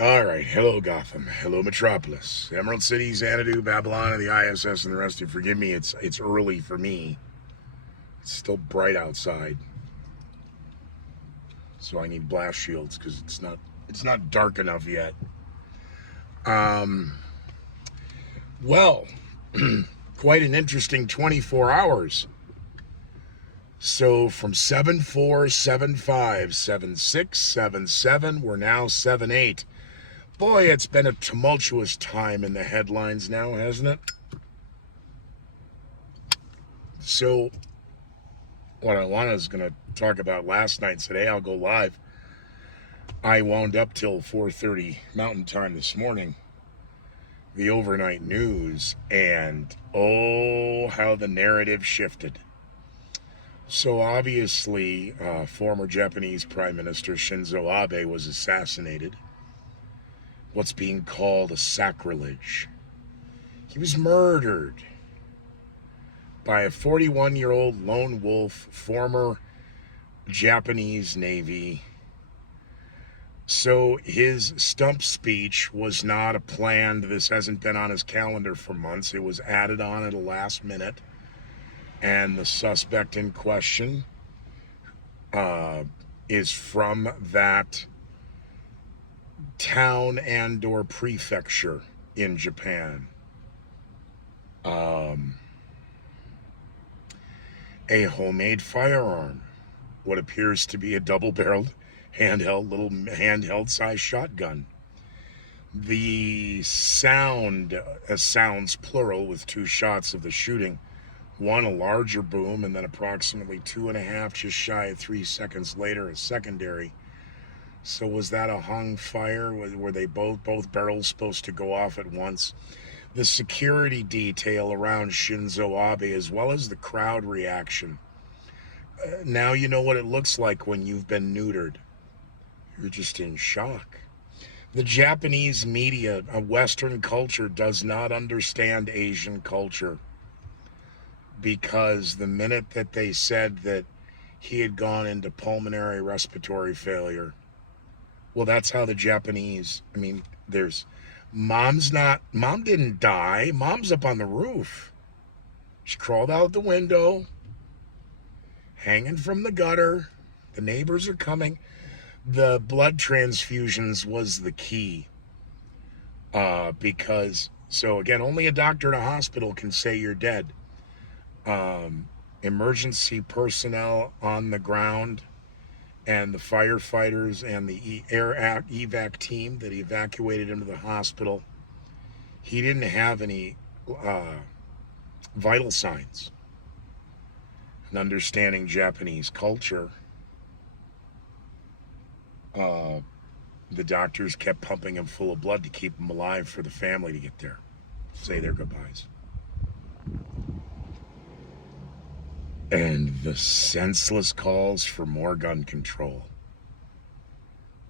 All right. Hello, Gotham. Hello, Metropolis. Emerald City, Xanadu, Babylon, and the ISS, and the rest of you. Forgive me. It's early for me. It's still bright outside, so I need blast shields because it's not dark enough yet. Um. Well, quite an interesting 24 hours. So from 7-4, 7-5, 7-6, 7-7, we're now 7-8. Boy, it's been a tumultuous time in the headlines now, hasn't it? So what I want is going to talk about last night. Today I'll go live. I wound up till 4:30 Mountain Time this morning. The overnight news, and oh, how the narrative shifted. So obviously, former Japanese Prime Minister Shinzo Abe was assassinated. What's being called a sacrilege. He was murdered by a 41-year-old lone wolf, former Japanese Navy. So his stump speech was not a planned, this hasn't been on his calendar for months. It was added on at the last minute. And the suspect in question is from that town and or prefecture in Japan. A homemade firearm, what appears to be a double-barreled little handheld size shotgun. The sound sounds plural with two shots of the shooting. One, a larger boom, and then approximately 2.5, just shy of 3 seconds later, a secondary. So was that a hung fire? Were they both barrels supposed to go off at once? The security detail around Shinzo Abe, as well as the crowd reaction. Now you know what it looks like when you've been neutered. You're just in shock. The Japanese media, Western culture, does not understand Asian culture, because the minute that they said that he had gone into pulmonary respiratory failure, well, that's how the Japanese, there's mom didn't die. Mom's up on the roof. She crawled out the window, hanging from the gutter. The neighbors are coming. The blood transfusions was the key. Because, so again, only a doctor in a hospital can say you're dead. Emergency personnel on the ground and the firefighters and the air evac team that evacuated him to the hospital, he didn't have any vital signs. And understanding Japanese culture, the doctors kept pumping him full of blood to keep him alive for the family to get there, say their goodbyes. And the senseless calls for more gun control.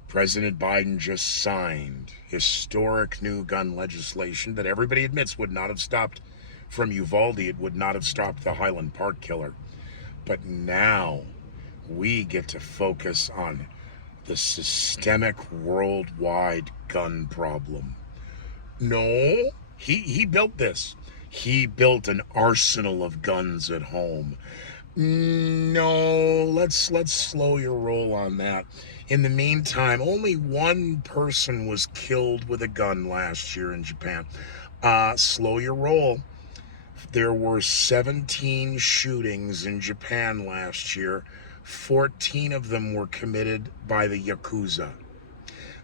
President Biden just signed historic new gun legislation that everybody admits would not have stopped from Uvalde. It would not have stopped the Highland Park killer. But now we get to focus on the systemic worldwide gun problem. No, he built this. He built an arsenal of guns at home. No, let's slow your roll on that. In the meantime, only one person was killed with a gun last year in Japan. Slow your roll. There were 17 shootings in Japan last year. 14 of them were committed by the Yakuza.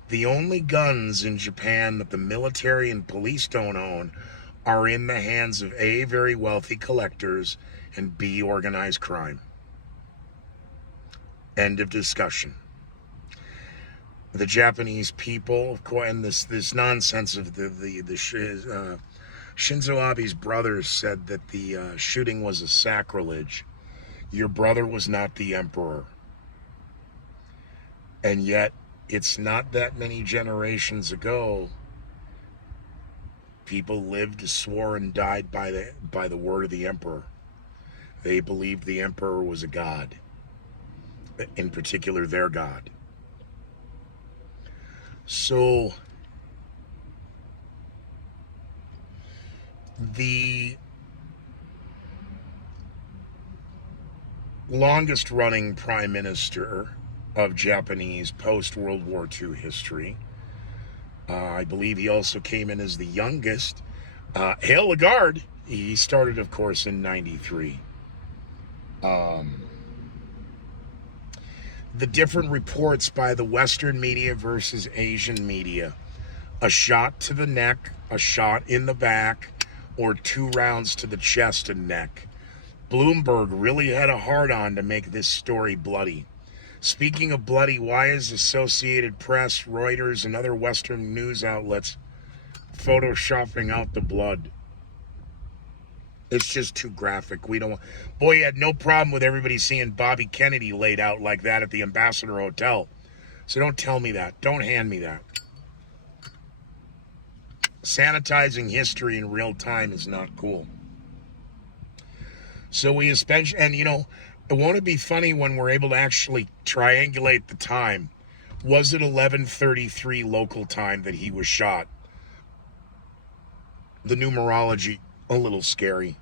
The only guns in Japan that the military and police don't own are in the hands of A, very wealthy collectors, and B, organized crime. End of discussion. The Japanese people, and this nonsense of Shinzo Abe's brother said that the shooting was a sacrilege. Your brother was not the emperor. And yet, it's not that many generations ago, people lived, swore, and died by the word of the emperor. They believed the emperor was a god, in particular their god. So the longest running prime minister of Japanese post-World War II history. I believe he also came in as the youngest. Hale Lagarde, he started, of course, in 93. The different reports by the Western media versus Asian media. A shot to the neck, a shot in the back, or 2 rounds to the chest and neck. Bloomberg really had a hard-on to make this story bloody. Speaking of bloody, why is Associated Press, Reuters, and other Western news outlets photoshopping out the blood? It's just too graphic. We don't. Boy, he had no problem with everybody seeing Bobby Kennedy laid out like that at the Ambassador Hotel. So don't tell me that. Don't hand me that. Sanitizing history in real time is not cool. So we especially, and won't it be funny when we're able to actually triangulate the time? Was it 11:33 local time that he was shot? The numerology, a little scary.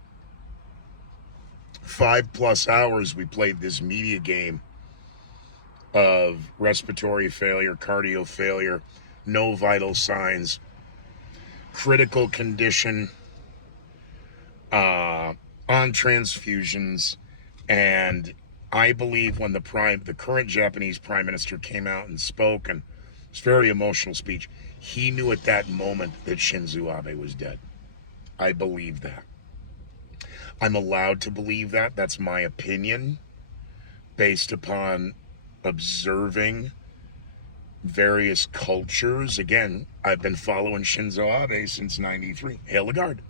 5+ hours we played this media game of respiratory failure, cardio failure, no vital signs, critical condition, on transfusions, and I believe when the current Japanese prime minister came out and spoke, and it's a very emotional speech, he knew at that moment that Shinzo Abe was dead. I believe that. I'm allowed to believe that. That's my opinion, based upon observing various cultures. Again, I've been following Shinzo Abe since 93. Hale Lagarde.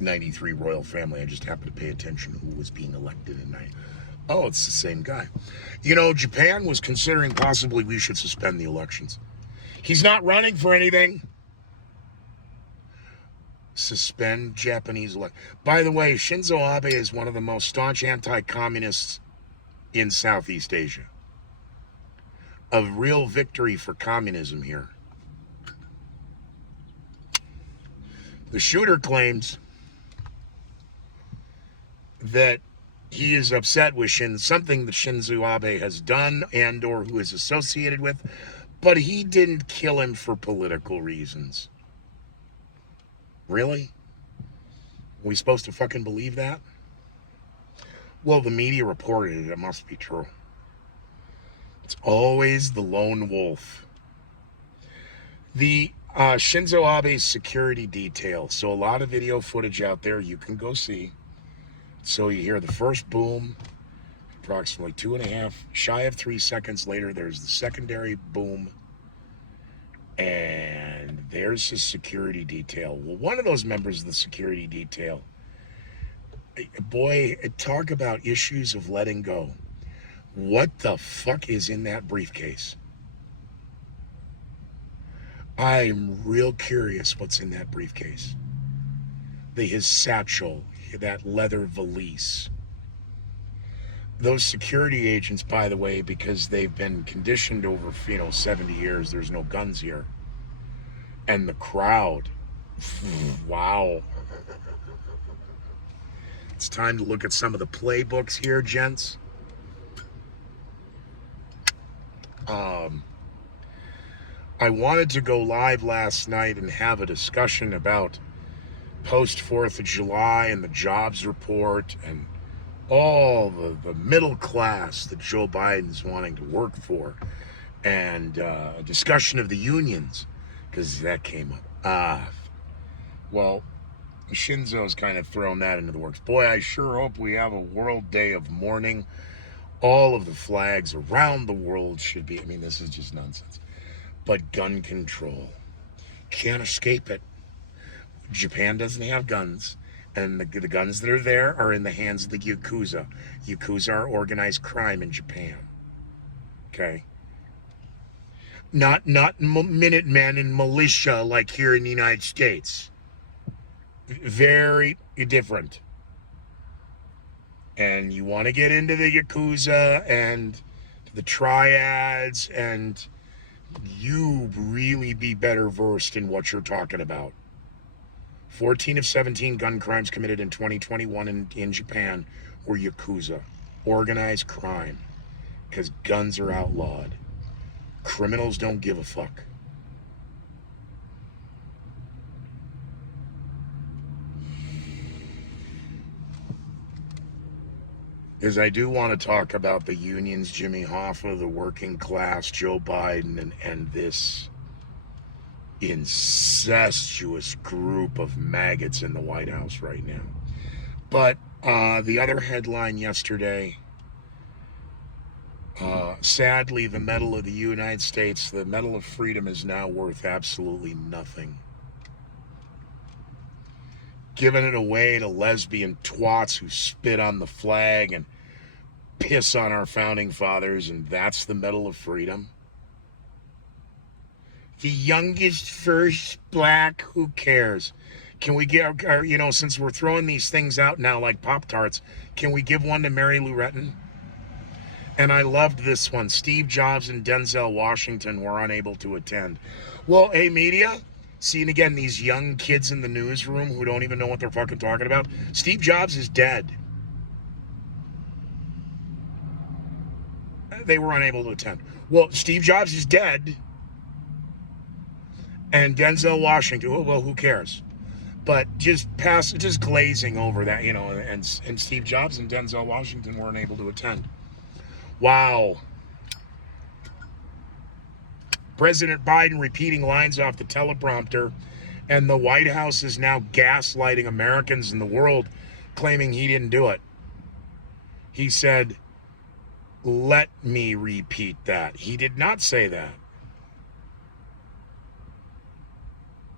93 royal family. I just happened to pay attention to who was being elected in 90. Oh, it's the same guy. Japan was considering possibly we should suspend the elections. He's not running for anything. Suspend Japanese election. By the way, Shinzo Abe is one of the most staunch anti-communists in Southeast Asia. A real victory for communism here. The shooter claims that he is upset with something that Shinzo Abe has done and or who is associated with, but he didn't kill him for political reasons. Really? Are we supposed to fucking believe that? Well, the media reported it. It must be true. It's always the lone wolf. The Shinzo Abe's security detail. So a lot of video footage out there you can go see. So you hear the first boom, approximately 2.5, shy of 3 seconds later, there's the secondary boom. And there's his security detail. Well, one of those members of the security detail, boy, talk about issues of letting go. What the fuck is in that briefcase? I'm real curious what's in that briefcase. His satchel, that leather valise. Those security agents, by the way, because they've been conditioned over 70 years, there's no guns here. And the crowd, wow. It's time to look at some of the playbooks here, gents. I wanted to go live last night and have a discussion about post 4th of July and the jobs report and all the middle class that Joe Biden's wanting to work for, and a discussion of the unions, because that came up. Well, Shinzo's kind of thrown that into the works. Boy, I sure hope we have a world day of mourning. All of the flags around the world should be, this is just nonsense. But gun control, can't escape it. Japan doesn't have guns, and the guns that are there are in the hands of the Yakuza. Yakuza are organized crime in Japan. Okay? Not Minutemen and militia like here in the United States. Very different. And you want to get into the Yakuza and the triads and you really be better versed in what you're talking about. 14 of 17 gun crimes committed in 2021 in Japan were Yakuza. Organized crime. Because guns are outlawed. Criminals don't give a fuck. Is I do want to talk about the unions, Jimmy Hoffa, the working class, Joe Biden, and this incestuous group of maggots in the White House right now. But the other headline yesterday, sadly, the Medal of the United States, the Medal of Freedom, is now worth absolutely nothing. Giving it away to lesbian twats who spit on the flag and piss on our founding fathers, and that's the Medal of Freedom. The youngest first black, who cares? Can we get, since we're throwing these things out now like Pop-Tarts, can we give one to Mary Lou Retton? And I loved this one. Steve Jobs and Denzel Washington were unable to attend. Well, hey, media, seeing again these young kids in the newsroom who don't even know what they're fucking talking about. Steve Jobs is dead. They were unable to attend. Well, Steve Jobs is dead. And Denzel Washington, well, who cares? But just glazing over that, and Steve Jobs and Denzel Washington weren't able to attend. Wow. President Biden repeating lines off the teleprompter, and the White House is now gaslighting Americans in the world, claiming he didn't do it. He said, "Let me repeat that." He did not say that.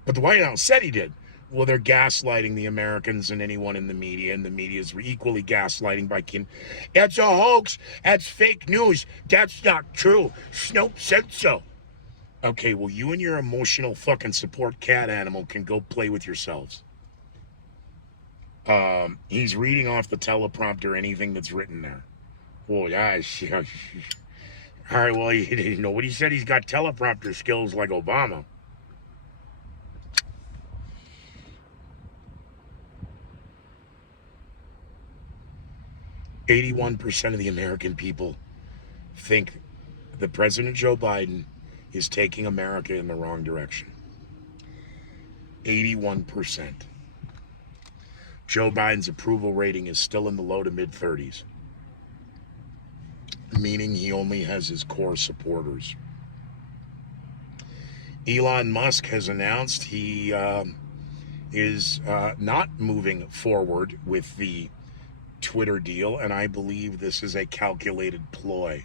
But the White House said he did. Well, they're gaslighting the Americans and anyone in the media, and the media is equally gaslighting by It's a hoax. That's fake news. That's not true. Snopes said so. Okay, well, you and your emotional fucking support cat animal can go play with yourselves. He's reading off the teleprompter anything that's written there. Well, yeah. All right, well, nobody said he's got teleprompter skills like Obama. "81% of the American people think that President Joe Biden is taking America in the wrong direction." 81%. Joe Biden's approval rating is still in the low to mid-30s, meaning he only has his core supporters. Elon Musk has announced he is not moving forward with the Twitter deal, and I believe this is a calculated ploy.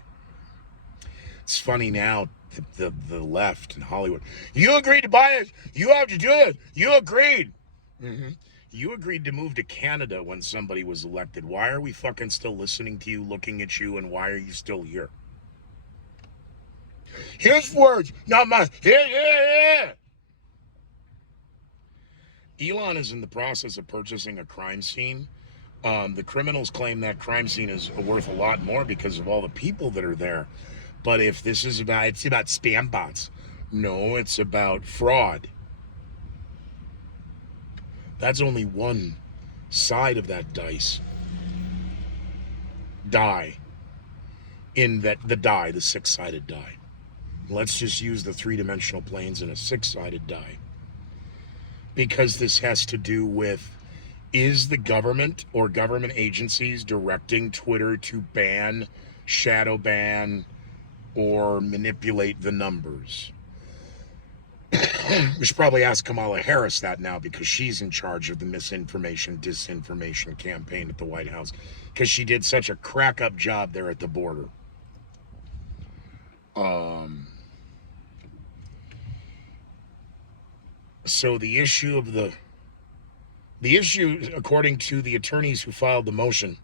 It's funny now, the left in Hollywood. You agreed to buy it. You have to do it. You agreed. Mm-hmm. You agreed to move to Canada when somebody was elected. Why are we fucking still listening to you, looking at you, and why are you still here? His words, not mine. Yeah. Elon is in the process of purchasing a crime scene. The criminals claim that crime scene is worth a lot more because of all the people that are there. But if this is it's about spam bots. No, it's about fraud. That's only one side of that die. In that the six-sided die. Let's just use the three-dimensional planes in a six-sided die. Because this has to do with, is the government or government agencies directing Twitter to ban, shadow ban, or manipulate the numbers? We should probably ask Kamala Harris that now, because she's in charge of the misinformation, disinformation campaign at the White House, because she did such a crack-up job there at the border. So the issue, according to the attorneys who filed the motion,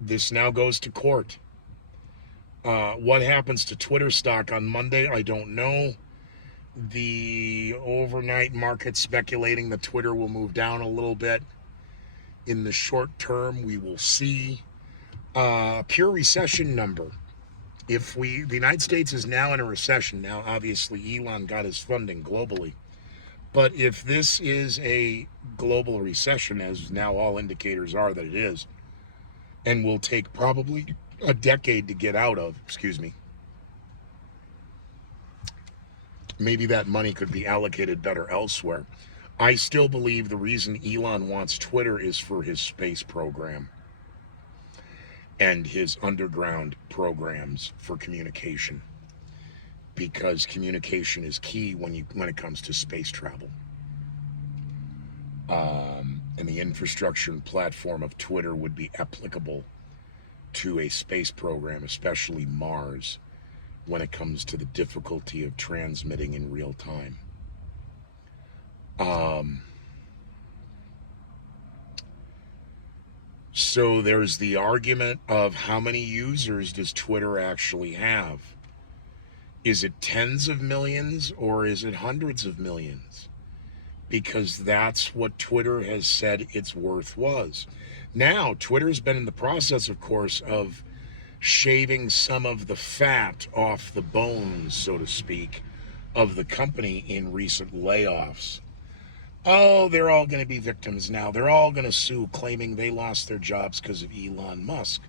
this now goes to court. What happens to Twitter stock on Monday, I don't know. The overnight market speculating that Twitter will move down a little bit. In the short term, we will see. Pure recession number The United States is now in a recession. Now, obviously, Elon got his funding globally. But if this is a global recession, as now all indicators are that it is, and will take probably a decade to get out of, excuse me, maybe that money could be allocated better elsewhere. I still believe the reason Elon wants Twitter is for his space program and his underground programs for communication, because communication is key when it comes to space travel. And the infrastructure and platform of Twitter would be applicable to a space program, especially Mars, when it comes to the difficulty of transmitting in real time. So there's the argument of how many users does Twitter actually have? Is it tens of millions or is it hundreds of millions? Because that's what Twitter has said its worth was. Now, Twitter's been in the process, of course, of shaving some of the fat off the bones, so to speak, of the company in recent layoffs. Oh, they're all going to be victims now. They're all going to sue, claiming they lost their jobs because of Elon Musk.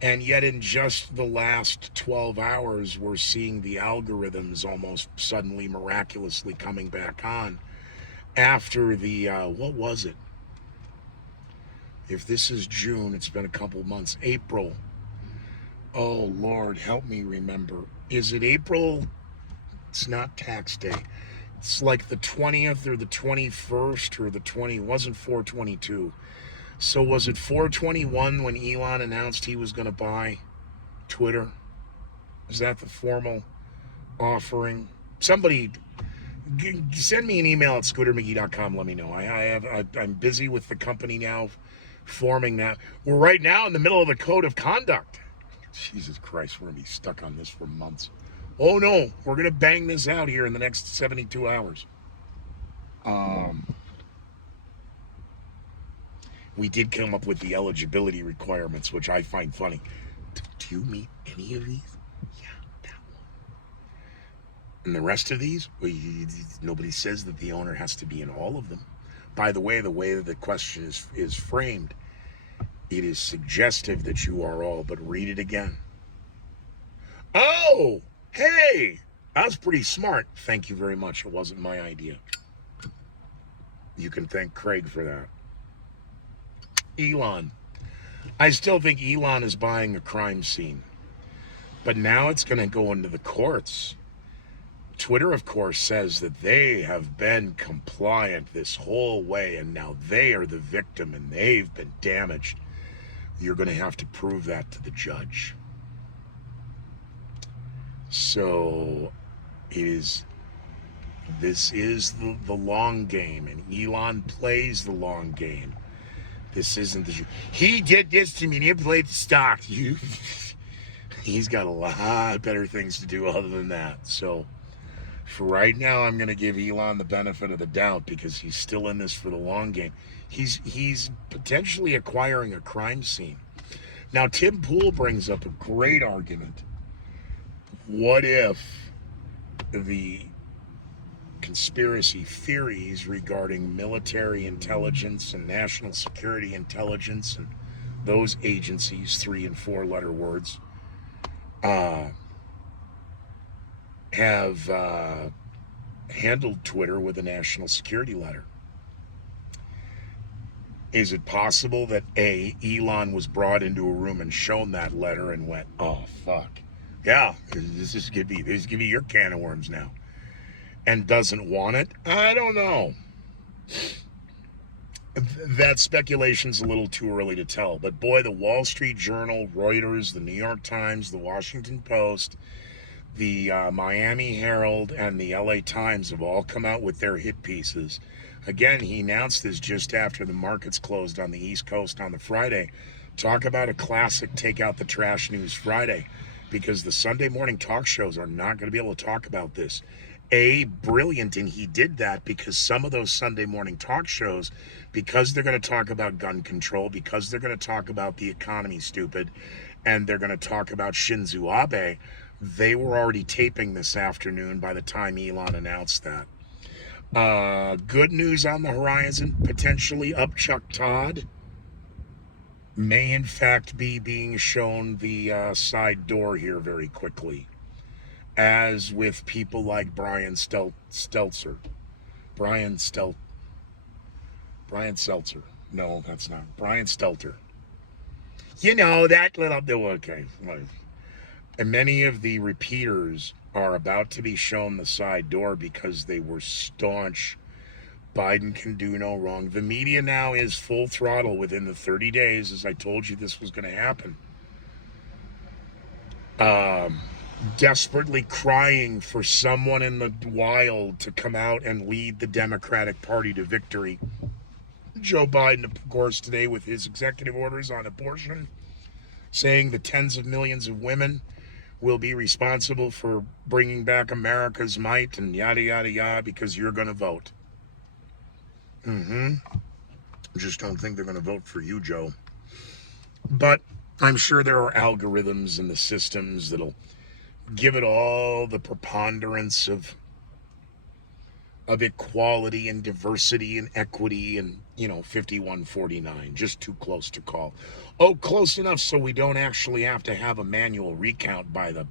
And yet in just the last 12 hours, we're seeing the algorithms almost suddenly, miraculously coming back on. After the, what was it? If this is June, it's been a couple months. April. Oh, Lord, help me remember. Is it April? It's not tax day. It's like the 20th or the 21st or the 20, it wasn't 422. So was it 421 when Elon announced he was going to buy Twitter? Is that the formal offering? Somebody send me an email at scootermcgee.com. Let me know. I'm busy with the company now, forming that. We're right now in the middle of the code of conduct. Jesus Christ, we're going to be stuck on this for months. Oh no, we're going to bang this out here in the next 72 hours. We did come up with the eligibility requirements, which I find funny. Do you meet any of these? Yeah, that one. And the rest of these, nobody says that the owner has to be in all of them. By the way that the question is framed, it is suggestive that you are all, but read it again. Oh, hey, that was pretty smart. Thank you very much. It wasn't my idea. You can thank Craig for that. Elon. I still think Elon is buying a crime scene. But now it's going to go into the courts. Twitter, of course, says that they have been compliant this whole way, and now they are the victim and they've been damaged. You're going to have to prove that to the judge. So this is the long game, and Elon plays the long game. This isn't he did this to manipulate the stocks. He's got a lot better things to do other than that. So for right now, I'm going to give Elon the benefit of the doubt because he's still in this for the long game. He's potentially acquiring a crime scene. Now, Tim Pool brings up a great argument. What if the conspiracy theories regarding military intelligence and national security intelligence and those agencies, 3 and 4 letter words, have handled Twitter with a national security letter? Is it possible that Elon was brought into a room and shown that letter and went, oh, fuck. Yeah, this could be your can of worms now. And doesn't want it? I don't know. That speculation's a little too early to tell. But boy, the Wall Street Journal, Reuters, the New York Times, the Washington Post, the Miami Herald, and the LA Times have all come out with their hit pieces. Again, he announced this just after the markets closed on the East Coast on the Friday. Talk about a classic Take Out the Trash News Friday, because the Sunday morning talk shows are not going to be able to talk about this. Brilliant, and he did that because some of those Sunday morning talk shows, because they're going to talk about gun control, because they're going to talk about the economy, stupid, and they're going to talk about Shinzo Abe. They were already taping this afternoon by the time Elon announced that. Good news on the horizon, potentially up Chuck Todd may in fact be being shown the side door here very quickly, as with people like Brian Stelter. Brian Seltzer. No, that's not. Brian Stelter. You know, that little... Okay. And many of the repeaters are about to be shown the side door because they were staunch Biden can do no wrong. The media now is full throttle within the 30 days, as I told you this was going to happen. Desperately crying for someone in the wild to come out and lead the Democratic Party to victory. Joe Biden, of course, today with his executive orders on abortion, saying the tens of millions of women will be responsible for bringing back America's might and yada, yada, yada, because you're going to vote. Just don't think they're going to vote for you, Joe. But I'm sure there are algorithms in the systems that'll give it all the preponderance of equality and diversity and equity and, 51-49, just too close to call. Oh, close enough so we don't actually have to have a manual recount by the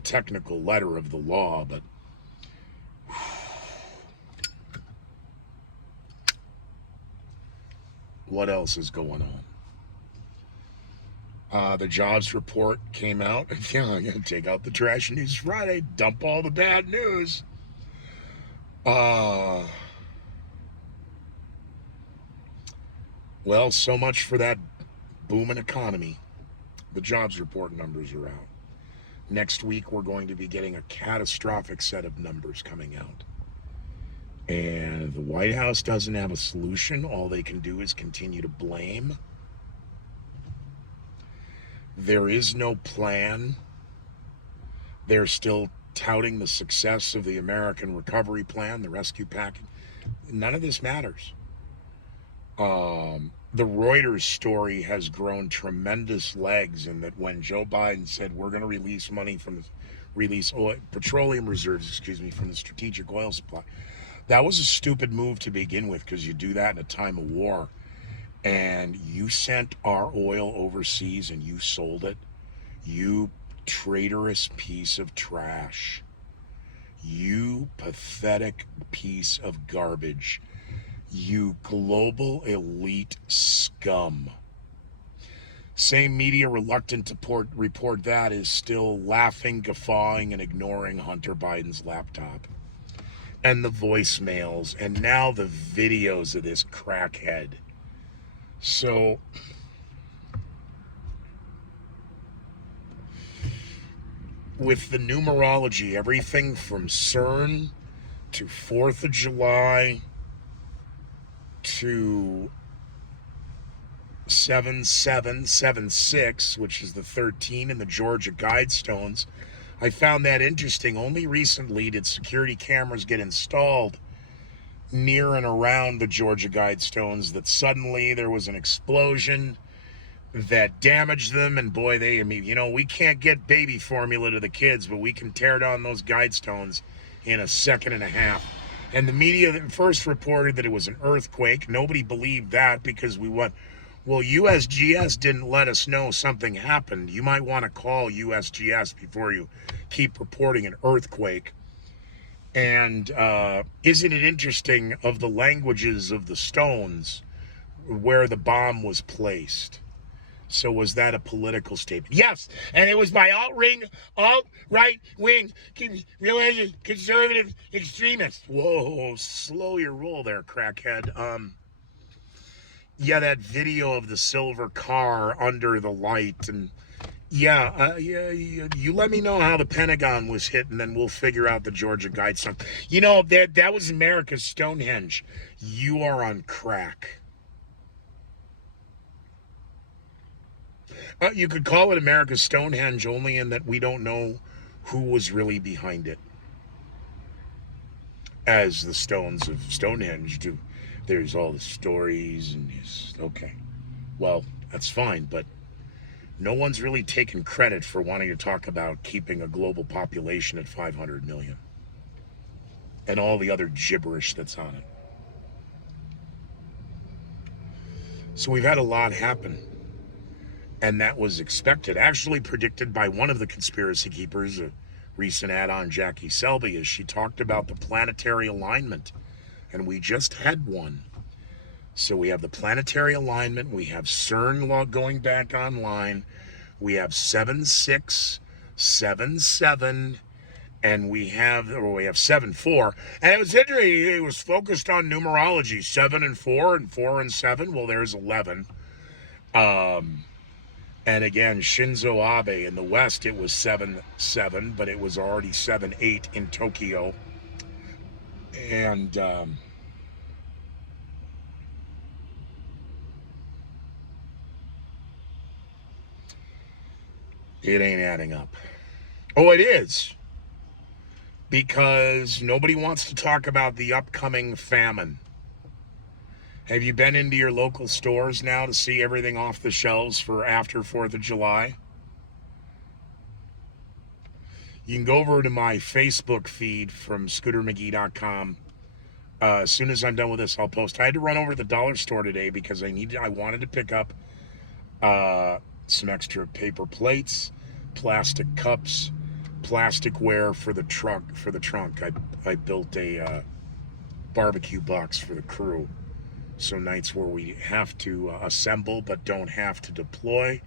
technical letter of the law, but what else is going on? The jobs report came out. Yeah, I'm going to take out the trash news Friday, dump all the bad news. Well, so much for that booming economy. The jobs report numbers are out. Next week, we're going to be getting a catastrophic set of numbers coming out. And the White House doesn't have a solution. All they can do is continue to blame. There is no plan. They're still touting the success of the American Recovery Plan, the rescue package. None of this matters. The Reuters story has grown tremendous legs in that when Joe Biden said we're going to release money from petroleum reserves, from the strategic oil supply, that was a stupid move to begin with, because you do that in a time of war, and you sent our oil overseas and you sold it. You traitorous piece of trash. You pathetic piece of garbage. You global elite scum. Same media reluctant to report that is still laughing, guffawing, and ignoring Hunter Biden's laptop. And the voicemails, and now the videos of this crackhead. So, with the numerology, everything from CERN to 4th of July to 7776, which is the 13 in the Georgia Guidestones, I found that interesting. Only recently did security cameras get installed near and around the Georgia Guidestones that suddenly there was an explosion that damaged them, and boy, we can't get baby formula to the kids, but we can tear down those Guidestones in a second and a half. And the media that first reported that it was an earthquake, nobody believed that because USGS didn't let us know something happened. You might want to call USGS before you keep reporting an earthquake. And isn't it interesting of the languages of the stones where the bomb was placed? So was that a political statement? Yes, and it was by alt-right-wing, religious, conservative extremists. Whoa, slow your roll there, crackhead. Yeah, that video of the silver car under the light, and you let me know how the Pentagon was hit, and then we'll figure out the Georgia Guidestone. That was America's Stonehenge. You are on crack. You could call it America's Stonehenge only in that we don't know who was really behind it. As the stones of Stonehenge do. There's all the stories and okay. Well, that's fine, but No one's really taken credit for wanting to talk about keeping a global population at 500 million and all the other gibberish that's on it. So we've had a lot happen, and that was expected, actually predicted by one of the conspiracy keepers, a recent ad on Jackie Selby, as she talked about the planetary alignment, and we just had one. So we have the planetary alignment, we have CERN law going back online, we have 7677, and we have 7-4. And it was interesting, it was focused on numerology, 7 and 4 and 4 and 7. Well, there's 11. And again, Shinzo Abe in the West, it was 7-7, but it was already 7-8 in Tokyo. And it ain't adding up. Oh, it is. Because nobody wants to talk about the upcoming famine. Have you been into your local stores now to see everything off the shelves for after 4th of July? You can go over to my Facebook feed from scootermcgee.com. As soon as I'm done with this, I'll post. I had to run over to the dollar store today because I wanted to pick up some extra paper plates, plastic cups, plasticware for the trunk. I built a barbecue box for the crew. So nights where we have to assemble but don't have to deploy.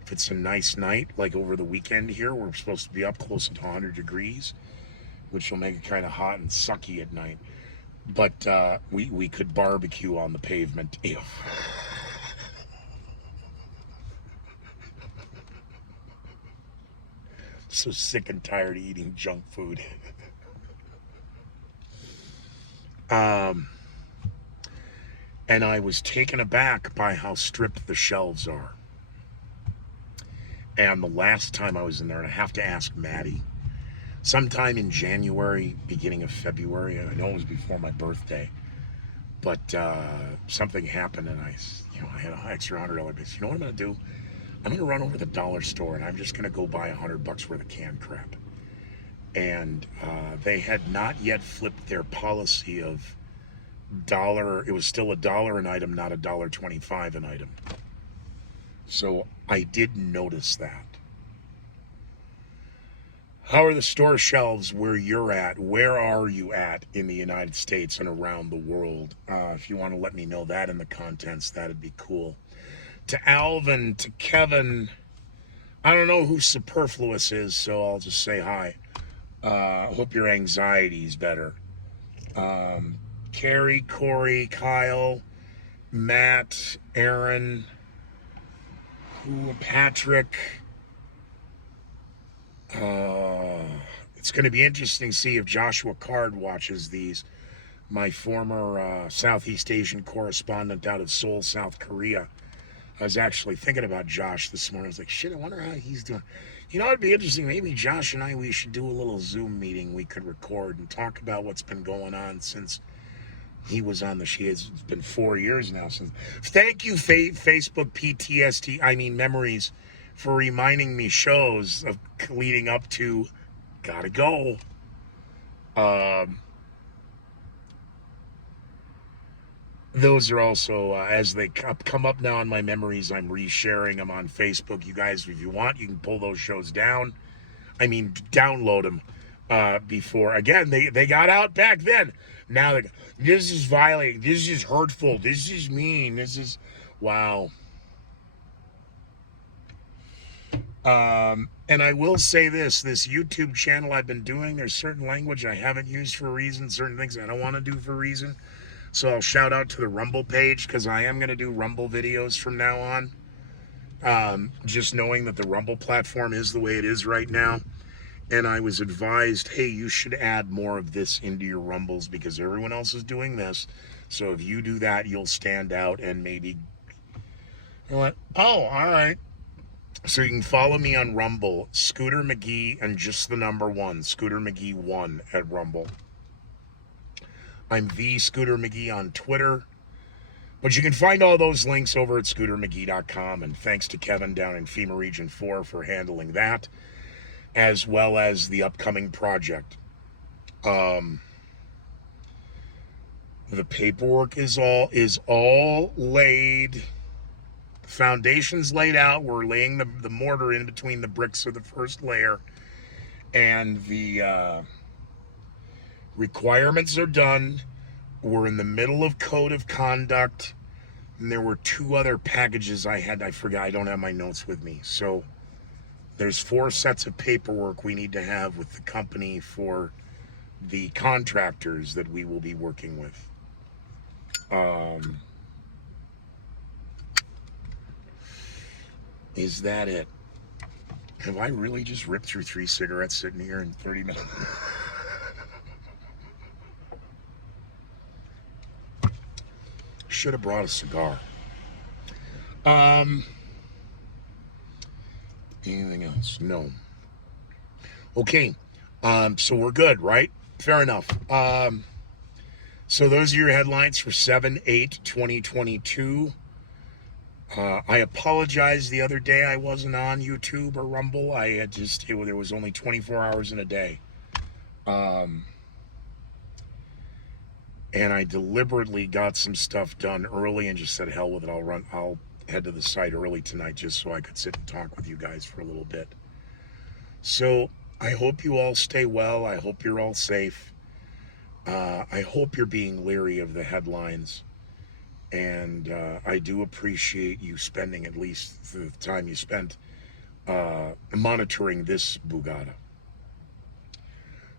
If it's a nice night, like over the weekend here, we're supposed to be up close to 100 degrees, which will make it kind of hot and sucky at night. But we could barbecue on the pavement. Ew. So sick and tired of eating junk food. And I was taken aback by how stripped the shelves are. And the last time I was in there, and I have to ask Maddie, sometime in January, beginning of February, I know it was before my birthday, but something happened, and I had an extra $100 base. You know what I'm going to do? I'm going to run over to the dollar store, and I'm just going to go buy $100 worth of canned crap. And they had not yet flipped their policy of dollar. It was still $1 an item, not $1.25 an item. So I did notice that. How are the store shelves where you're at? Where are you at in the United States and around the world? If you want to let me know that in the contents, that'd be cool. To Alvin, to Kevin, I don't know who Superfluous is, so I'll just say hi. Hope your anxiety's better. Carrie, Corey, Kyle, Matt, Aaron, Patrick. It's going to be interesting to see if Joshua Card watches these. My former Southeast Asian correspondent out of Seoul, South Korea. I was actually thinking about Josh this morning. I was like, shit, I wonder how he's doing. You know, it'd be interesting. Maybe Josh and I, we should do a little Zoom meeting we could record and talk about what's been going on since he was on the show. It's been 4 years now since. Thank you, Facebook PTSD, memories, for reminding me shows of leading up to Gotta Go. Those are also, as they come up now in my memories, I'm resharing them on Facebook. You guys, if you want, you can pull those shows down. Download them before. Again, they got out back then. Now, this is violating. This is hurtful. This is mean. This is, wow. And I will say this YouTube channel I've been doing, there's certain language I haven't used for a reason, certain things I don't want to do for a reason. So I'll shout out to the Rumble page, because I am going to do Rumble videos from now on. Just knowing that the Rumble platform is the way it is right now. And I was advised, hey, you should add more of this into your Rumbles because everyone else is doing this. So if you do that, you'll stand out and maybe... I went, oh, all right. So you can follow me on Rumble, Scooter McGee, and just the number 1, Scooter McGee 1 at Rumble. I'm the Scooter McGee on Twitter. But you can find all those links over at scootermcgee.com, and thanks to Kevin down in FEMA Region 4 for handling that, as well as the upcoming project. The paperwork is all laid. The foundation's laid out. We're laying the mortar in between the bricks of the first layer, and the requirements are done. We're in the middle of code of conduct, and there were 2 other packages I forgot. I don't have my notes with me. So there's 4 sets of paperwork we need to have with the company for the contractors that we will be working with. Is that it? Have I really just ripped through 3 cigarettes sitting here in 30 minutes? Should have brought a cigar. Anything else? No. Okay. So we're good, right? Fair enough. So those are your headlines for 7/8/2022. I apologize the other day I wasn't on YouTube or Rumble. I had there was only 24 hours in a day. And I deliberately got some stuff done early and just said, hell with it, I'll head to the site early tonight just so I could sit and talk with you guys for a little bit. So I hope you all stay well. I hope you're all safe. I hope you're being leery of the headlines. And I do appreciate you spending at least the time you spent monitoring this Bugada.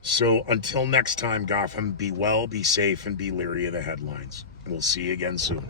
So until next time, Gotham, be well, be safe, and be leery of the headlines. We'll see you again soon.